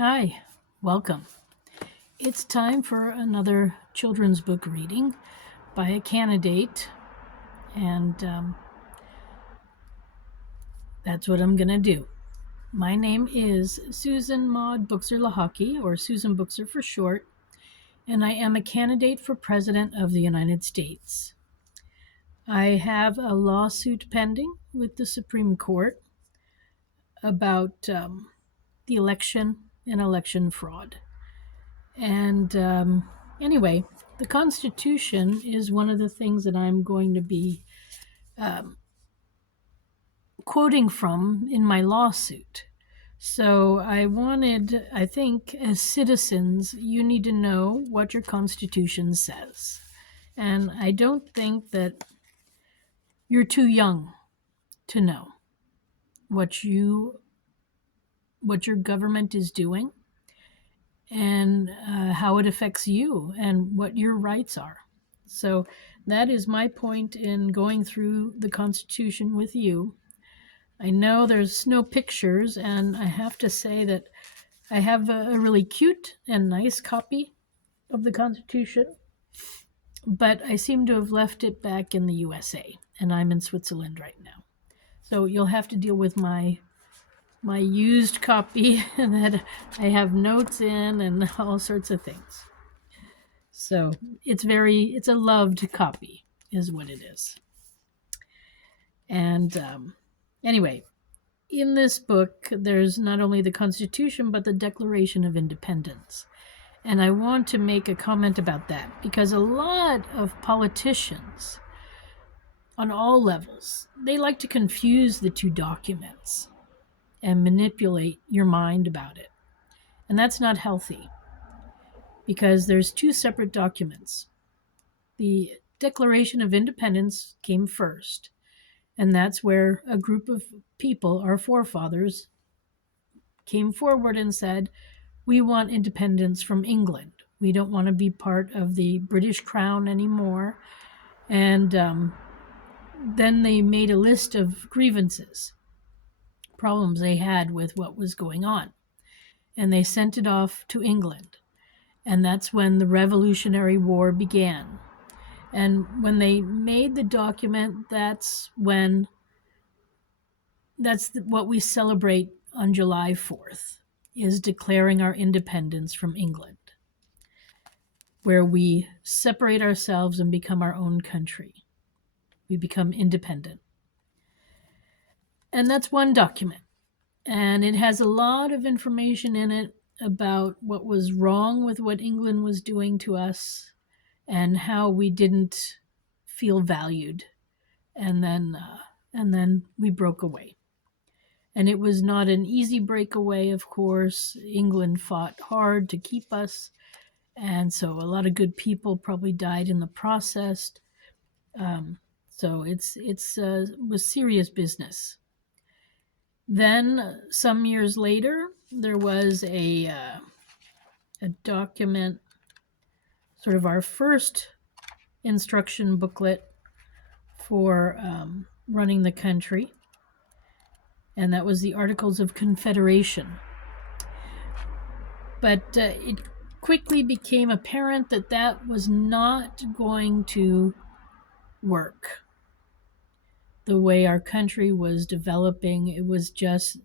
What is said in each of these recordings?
Hi, welcome. It's time for another children's book reading by a candidate, and that's what I'm going to do. My name is Susan Maud Buchser-Lochocki, or Susan Buchser for short, and I am a candidate for President of the United States. I have a lawsuit pending with the Supreme Court about the election and election fraud. And anyway, the Constitution is one of the things that I'm going to be quoting from in my lawsuit. So I think, as citizens, you need to know what your Constitution says. And I don't think that you're too young to know what your government is doing and how it affects you and what your rights are. So that is my point in going through the Constitution with you. I know there's no pictures, and I have to say that I have a really cute and nice copy of the Constitution, but I seem to have left it back in the USA, and I'm in Switzerland right now. So you'll have to deal with my used copy that I have notes in and all sorts of things. So it's a loved copy, is what it is. And anyway, in this book, there's not only the Constitution, but the Declaration of Independence. And I want to make a comment about that because a lot of politicians on all levels, they like to confuse the two documents and manipulate your mind about it. And that's not healthy because there's two separate documents. The Declaration of Independence came first, and that's where a group of people, our forefathers, came forward and said, we want independence from England. We don't want to be part of the British Crown anymore. And then they made a list of grievances, problems they had with what was going on. And they sent it off to England. And that's when the Revolutionary War began. And when they made the document, that's what we celebrate on July 4th, is declaring our independence from England, where we separate ourselves and become our own country. We become independent. And that's one document. And it has a lot of information in it about what was wrong with what England was doing to us and how we didn't feel valued. And then we broke away. And it was not an easy breakaway, of course. England fought hard to keep us. And so a lot of good people probably died in the process. So it was serious business. Then some years later, there was a document, sort of our first instruction booklet for running the country, and that was the Articles of Confederation. But it quickly became apparent that that was not going to work. The way our country was developing, it was just,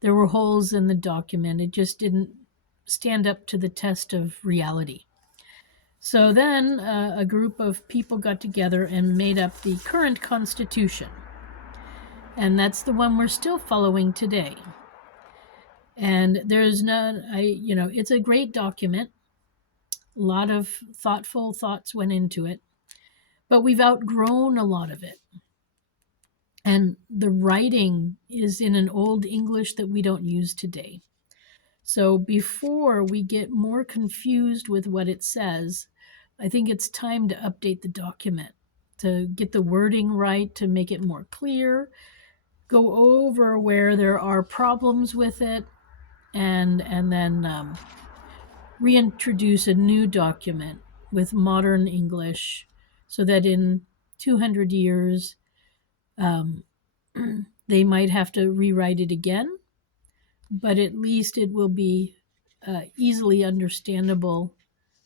there were holes in the document. It just didn't stand up to the test of reality. So then a group of people got together and made up the current Constitution. And that's the one we're still following today. And it's a great document. A lot of thoughtful thoughts went into it, but we've outgrown a lot of it. And the writing is in an old English that we don't use today. So before we get more confused with what it says, I think it's time to update the document, to get the wording right, to make it more clear, go over where there are problems with it, and then reintroduce a new document with modern English so that in 200 years they might have to rewrite it again, but at least it will be easily understandable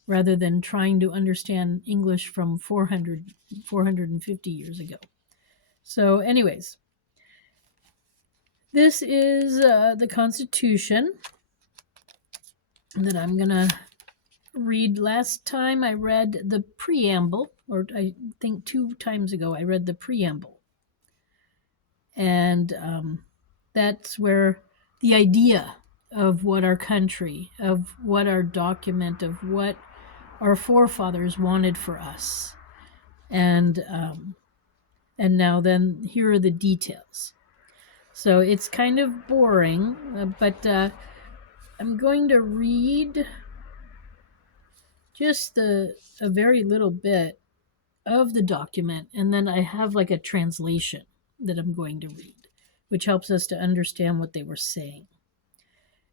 rather than trying to understand English from 450 years ago. So, anyways, this is the Constitution that I'm going to read. Last time I read the preamble, or I think 2 times ago I read the preamble. And that's where the idea of what our country, of what our document, of what our forefathers wanted for us. And now then, here are the details. So it's kind of boring, but I'm going to read just a very little bit of the document, and then I have like a translation that I'm going to read, which helps us to understand what they were saying.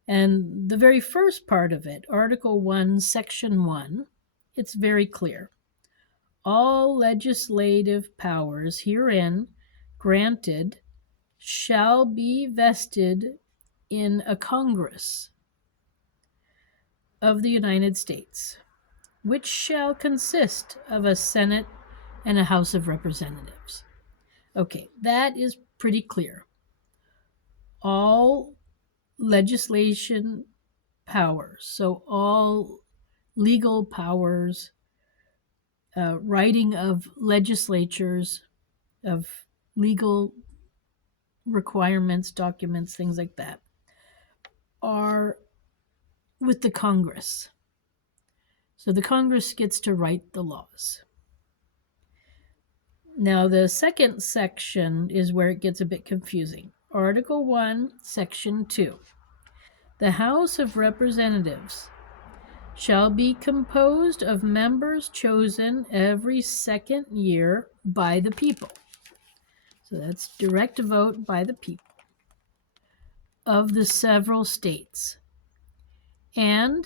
And the very first part of it, Article 1, Section 1, it's very clear. All legislative powers herein granted shall be vested in a Congress of the United States, which shall consist of a Senate and a House of Representatives. Okay, that is pretty clear. All legislation powers, so all legal powers, writing of legislatures, of legal requirements, documents, things like that, are with the Congress. So the Congress gets to write the laws. Now, the second section is where it gets a bit confusing. Article 1, Section 2. The House of Representatives shall be composed of members chosen every second year by the people. So that's direct vote by the people of the several states. And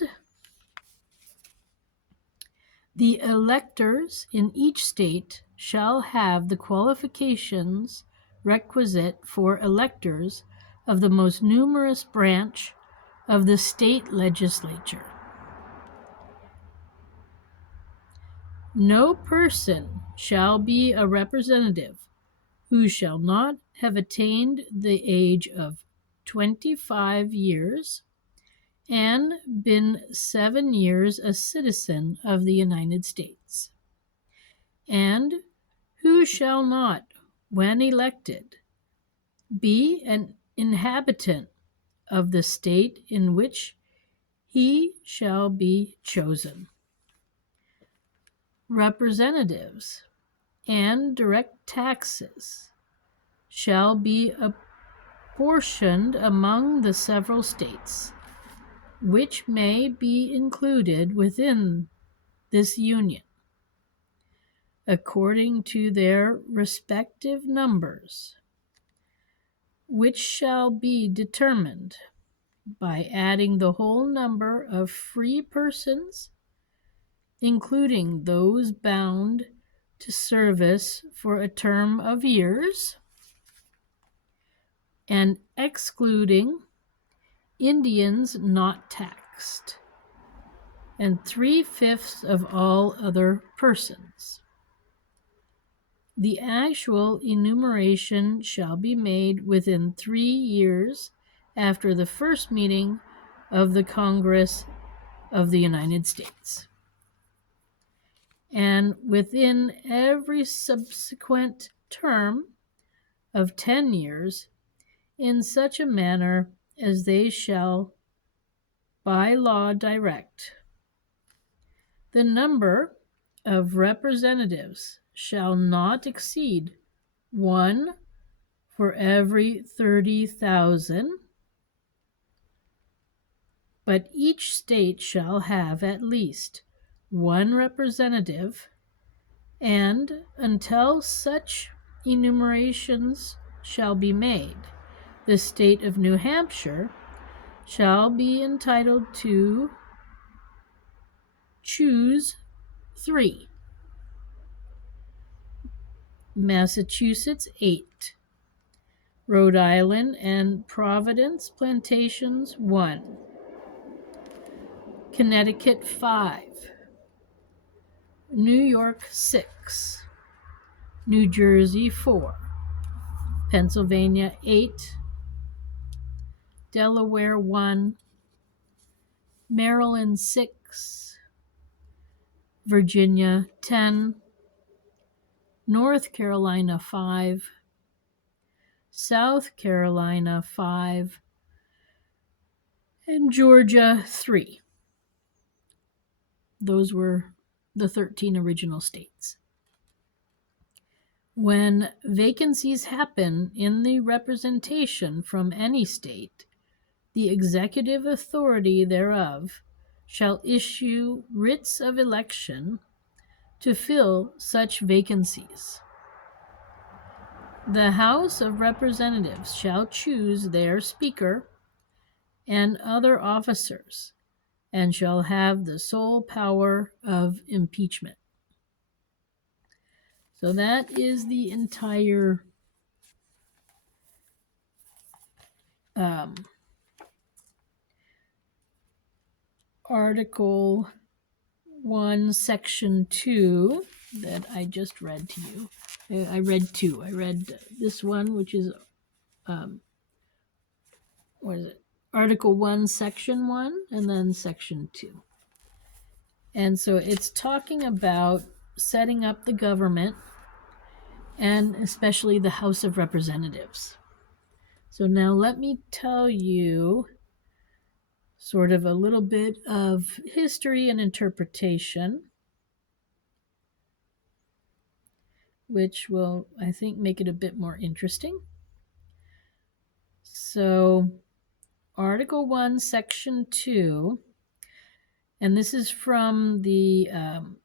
the electors in each state shall have the qualifications requisite for electors of the most numerous branch of the state legislature. No person shall be a representative who shall not have attained the age of 25 years and been 7 years a citizen of the United States, and who shall not, when elected, be an inhabitant of the state in which he shall be chosen. Representatives and direct taxes shall be apportioned among the several states, which may be included within this union, according to their respective numbers, which shall be determined by adding the whole number of free persons, including those bound to service for a term of years, and excluding Indians not taxed, and 3/5 of all other persons. The actual enumeration shall be made within 3 years after the first meeting of the Congress of the United States, and within every subsequent term of 10 years, in such a manner as they shall by law direct. The number of representatives shall not exceed 1 for every 30,000, but each state shall have at least 1 representative, and until such enumerations shall be made, the state of New Hampshire shall be entitled to choose 3, Massachusetts 8, Rhode Island and Providence plantations 1. Connecticut 5. New York 6. New Jersey 4. Pennsylvania 8. Delaware 1. Maryland 6. Virginia 10. North Carolina 5. South Carolina 5. And Georgia 3. Those were the 13 original states. When vacancies happen in the representation from any state, the executive authority thereof shall issue writs of election to fill such vacancies. The House of Representatives shall choose their Speaker and other officers, and shall have the sole power of impeachment. So that is the entire Article 1, Section 2 that I just read to you. I read 2. I read this one, which is, what is it? Article 1, Section 1, and then Section 2. And so it's talking about setting up the government, and especially the House of Representatives. So now let me tell you sort of a little bit of history and interpretation, which will, I think, make it a bit more interesting. So, Article 1, Section 2, and this is from the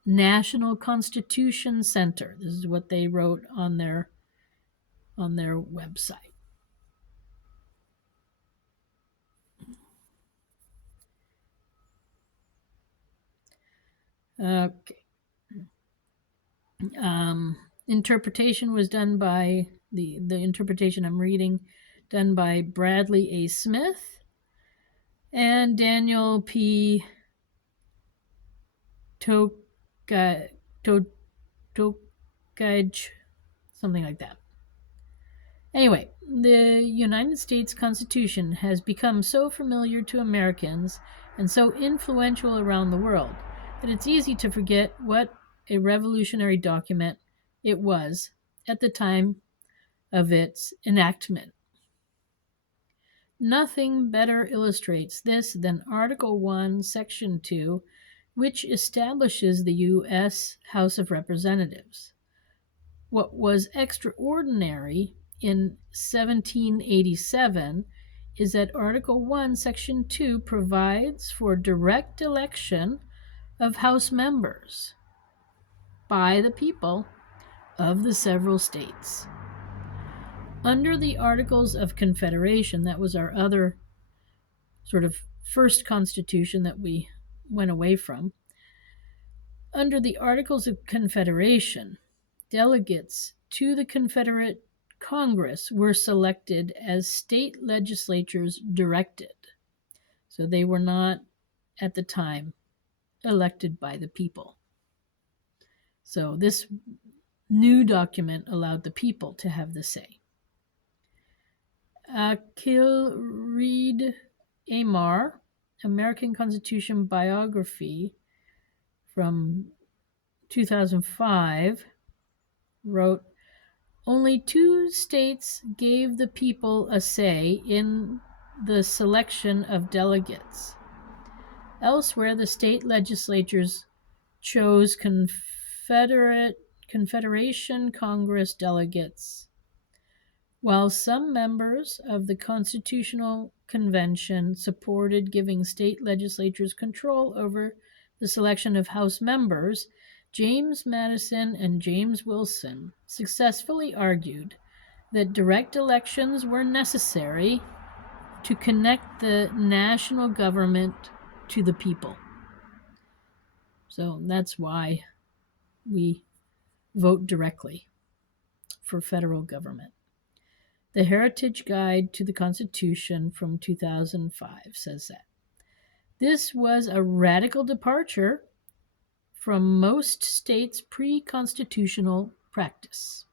National Constitution Center. This is what they wrote on their website. Okay. Interpretation was done by the interpretation I'm reading, done by Bradley A. Smith and Daniel P. Tokaj, something like that. Anyway, the United States Constitution has become so familiar to Americans and so influential around the world that it's easy to forget what a revolutionary document it was at the time of its enactment. Nothing better illustrates this than Article 1, Section 2, which establishes the U.S. House of Representatives. What was extraordinary in 1787 is that Article 1, Section 2 provides for direct election of House members by the people of the several states. Under the Articles of Confederation, that was our other sort of first constitution that we went away from. Under the Articles of Confederation, delegates to the Confederate Congress were selected as state legislatures directed. So they were not, at the time, elected by the people. So this new document allowed the people to have the say. Kilreed Amar, American Constitution Biography from 2005, wrote, "Only 2 states gave the people a say in the selection of delegates. Elsewhere, the state legislatures chose Confederation Congress delegates. While some members of the Constitutional Convention supported giving state legislatures control over the selection of House members, James Madison and James Wilson successfully argued that direct elections were necessary to connect the national government to the people." So that's why we vote directly for federal government. The Heritage Guide to the Constitution from 2005 says that. This was a radical departure from most states' pre-constitutional practice.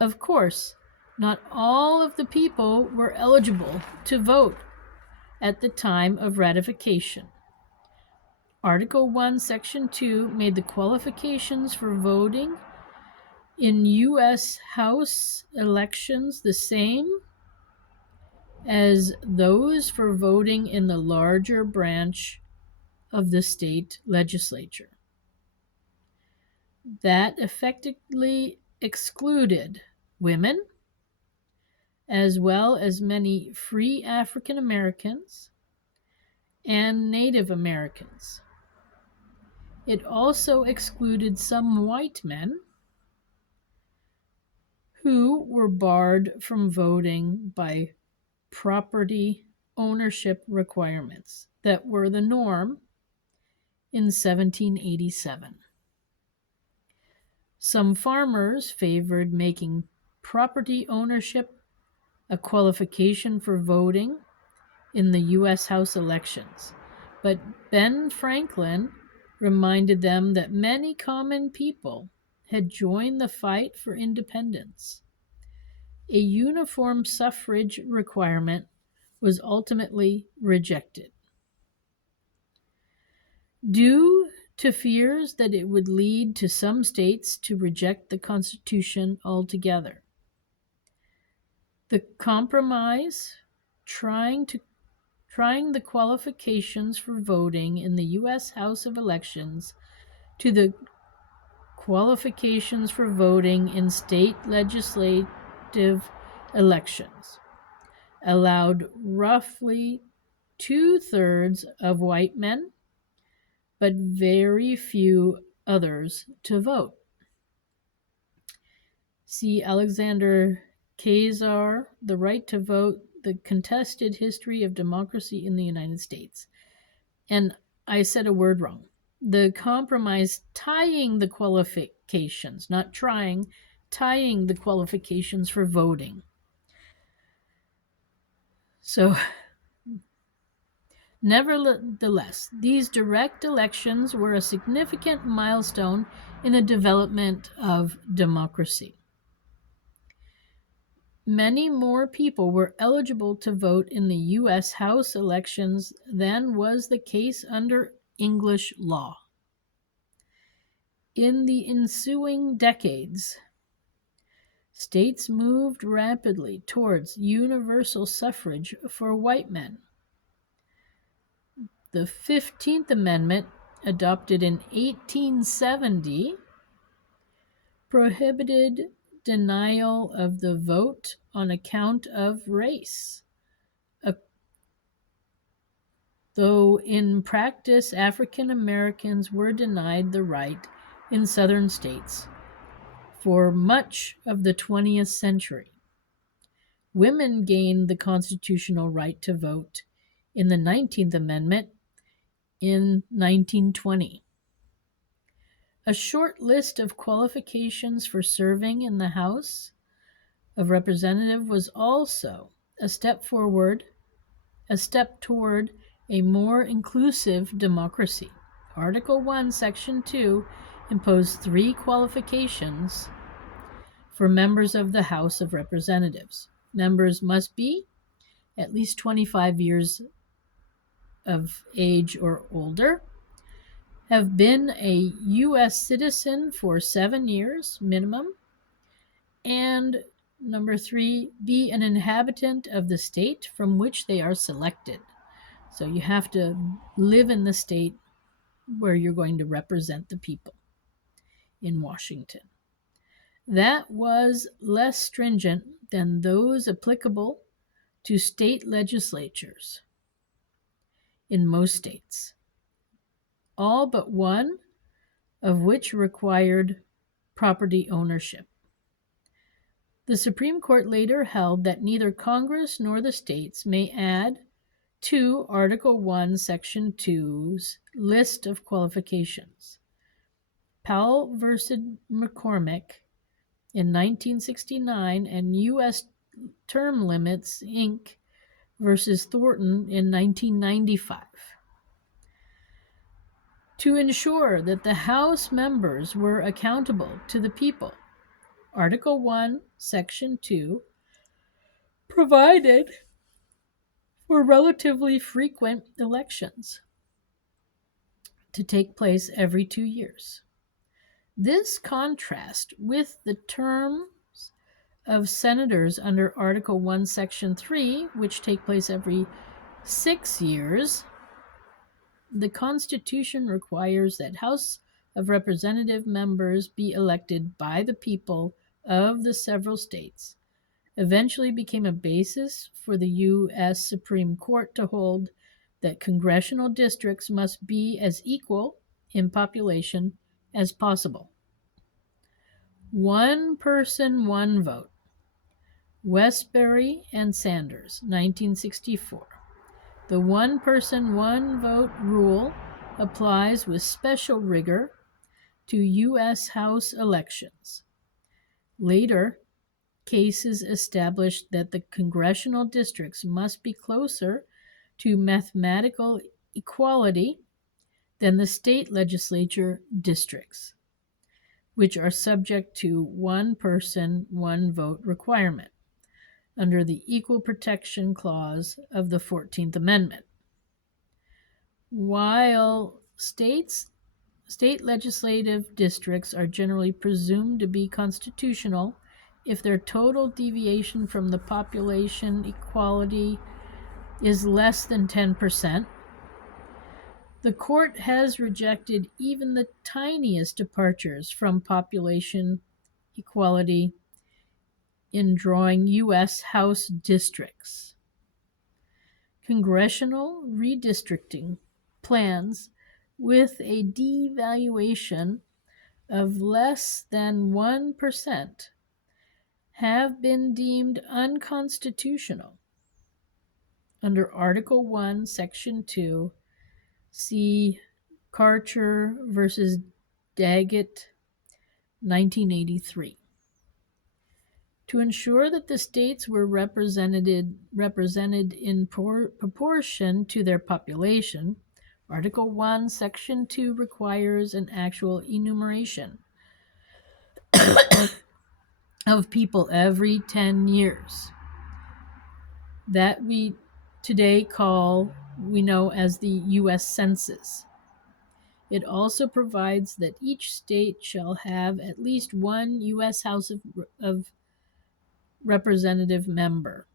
Of course, not all of the people were eligible to vote at the time of ratification. Article 1, Section 2 made the qualifications for voting in U.S. House elections the same as those for voting in the larger branch of the state legislature. That effectively excluded women, as well as many free African Americans and Native Americans. It also excluded some white men who were barred from voting by property ownership requirements that were the norm in 1787. Some farmers favored making property ownership a qualification for voting in the U.S. House elections, but Ben Franklin reminded them that many common people had joined the fight for independence. A uniform suffrage requirement was ultimately rejected, due to fears that it would lead to some states to reject the Constitution altogether. The compromise, trying the qualifications for voting in the U.S. House of Elections to the qualifications for voting in state legislative elections, allowed roughly 2/3 of white men, but very few others to vote. See Alexander Kazar, The Right to Vote, The Contested History of Democracy in the United States. And I said a word wrong. The compromise tying the qualifications, not trying, tying the qualifications for voting. So, nevertheless, these direct elections were a significant milestone in the development of democracy. Many more people were eligible to vote in the U.S. House elections than was the case under English law. In the ensuing decades, states moved rapidly towards universal suffrage for white men. The 15th Amendment, adopted in 1870, prohibited denial of the vote on account of race. Though in practice, African Americans were denied the right in southern states for much of the 20th century. Women gained the constitutional right to vote in the 19th Amendment in 1920. A short list of qualifications for serving in the House of Representatives was also a step toward a more inclusive democracy. Article 1, Section 2 imposed 3 qualifications for members of the House of Representatives. Members must be at least 25 years of age or older, have been a U.S. citizen for 7 years minimum, and number 3, be an inhabitant of the state from which they are selected. So you have to live in the state where you're going to represent the people in Washington. That was less stringent than those applicable to state legislatures in most states, all but one of which required property ownership. The Supreme Court later held that neither Congress nor the states may add to Article 1, Section 2's list of qualifications. Powell v. McCormick in 1969 and U.S. Term Limits, Inc. versus Thornton in 1995. To ensure that the House members were accountable to the people, Article 1, Section 2 provided for relatively frequent elections to take place every 2 years. This contrasts with the terms of senators under Article 1, Section 3, which take place every 6 years. The Constitution requires that House of Representative members be elected by the people of the several states, eventually became a basis for the U.S. Supreme Court to hold that congressional districts must be as equal in population as possible. One person, one vote. Westbury and Sanders, 1964. The one person, one vote rule applies with special rigor to U.S. House elections. Later, cases established that the congressional districts must be closer to mathematical equality than the state legislature districts, which are subject to one person, one vote requirement under the Equal Protection Clause of the 14th Amendment. While state legislative districts are generally presumed to be constitutional if their total deviation from the population equality is less than 10%, the court has rejected even the tiniest departures from population equality in drawing U.S. House districts. Congressional redistricting plans with a devaluation of less than 1% have been deemed unconstitutional under Article 1, Section 2, see Karcher versus Daggett, 1983. To ensure that the states were represented in proportion to their population, Article 1, Section 2 requires an actual enumeration of people every 10 years. That we today we know as the U.S. Census. It also provides that each state shall have at least one U.S. House of Representative member.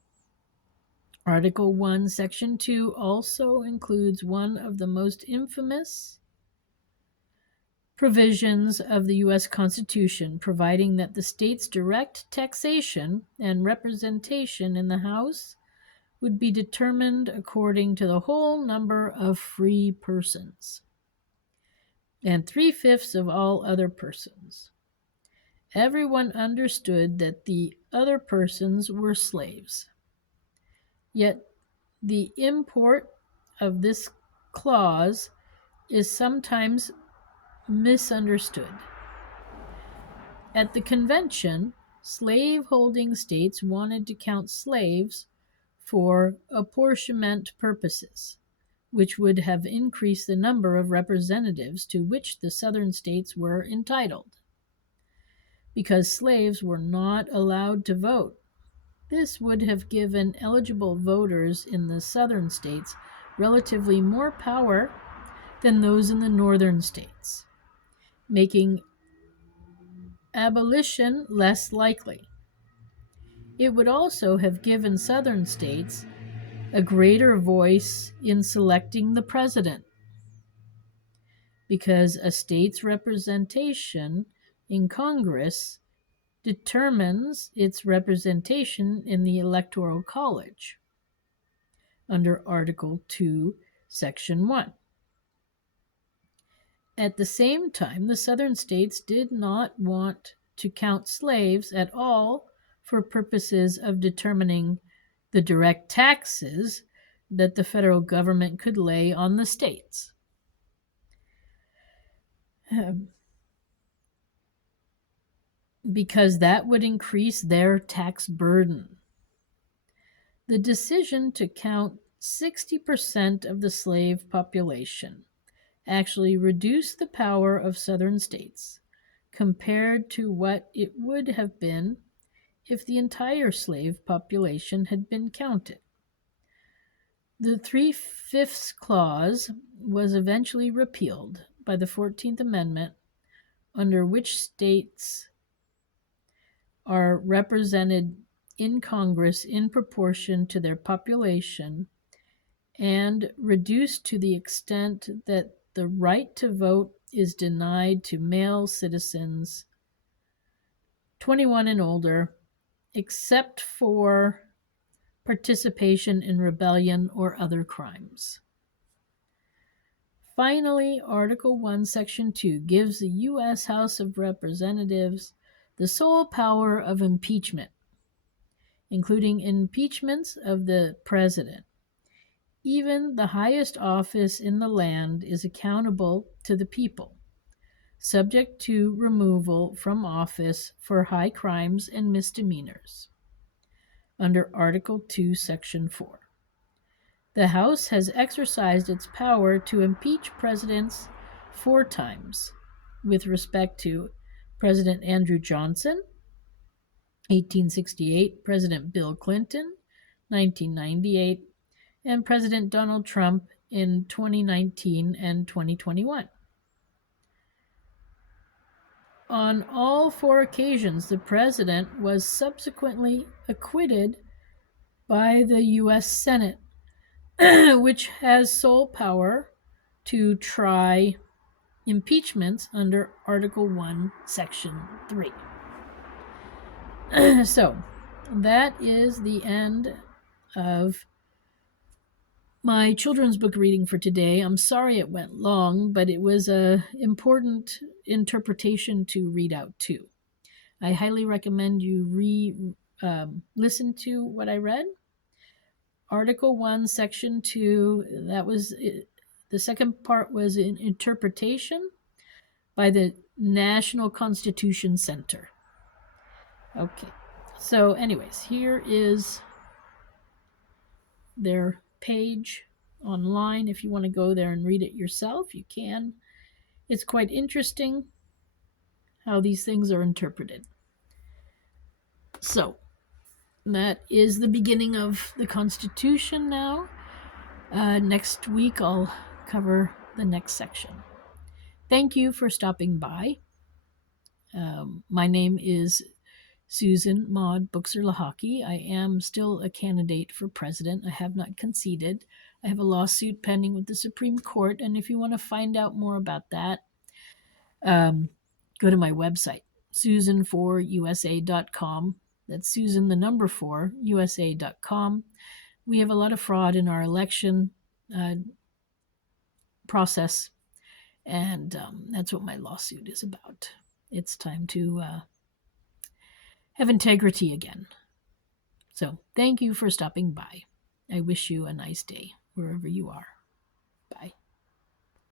Article 1, Section 2 also includes one of the most infamous provisions of the U.S. Constitution, providing that the state's direct taxation and representation in the House would be determined according to the whole number of free persons and 3/5 of all other persons. Everyone understood that the other persons were slaves. Yet the import of this clause is sometimes misunderstood. At the convention, slave-holding states wanted to count slaves for apportionment purposes, which would have increased the number of representatives to which the southern states were entitled. Because slaves were not allowed to vote, this would have given eligible voters in the southern states relatively more power than those in the northern states, making abolition less likely. It would also have given southern states a greater voice in selecting the president, because a state's representation in Congress determines its representation in the Electoral College under Article 2, Section 1. At the same time, the southern states did not want to count slaves at all for purposes of determining the direct taxes that the federal government could lay on the states. Because that would increase their tax burden. The decision to count 60% of the slave population actually reduced the power of Southern states compared to what it would have been if the entire slave population had been counted. The 3/5 clause was eventually repealed by the 14th Amendment, under which states are represented in Congress in proportion to their population and reduced to the extent that the right to vote is denied to male citizens 21 and older, except for participation in rebellion or other crimes. Finally, Article 1, Section 2 gives the U.S. House of Representatives the sole power of impeachment, including impeachments of the president. Even the highest office in the land is accountable to the people, subject to removal from office for high crimes and misdemeanors, under Article 2, Section 4. The House has exercised its power to impeach presidents 4 times, with respect to President Andrew Johnson, 1868, President Bill Clinton, 1998, and President Donald Trump in 2019 and 2021. On all 4 occasions, the president was subsequently acquitted by the U.S. Senate, which has sole power to try impeachments under Article 1, Section 3. So, that is the end of my children's book reading for today. I'm sorry it went long, but it was an important interpretation to read out too. I highly recommend you listen to what I read. Article 1, Section 2, that was it. The second part was an interpretation by the National Constitution Center. Okay, so anyways, here is their page online. If you want to go there and read it yourself, you can. It's quite interesting how these things are interpreted. So, that is the beginning of the Constitution now. Next week, I'll cover the next section. Thank you for stopping by. My name is Susan Maud Buchser-Lochocki. I am still a candidate for president. I have not conceded. I have a lawsuit pending with the Supreme Court, and if you want to find out more about that, go to my website, susan4usa.com. That's Susan, the number 4, USA.com. We have a lot of fraud in our election process, and that's what my lawsuit is about. It's time to have integrity again. So thank you for stopping by. I wish you a nice day wherever you are.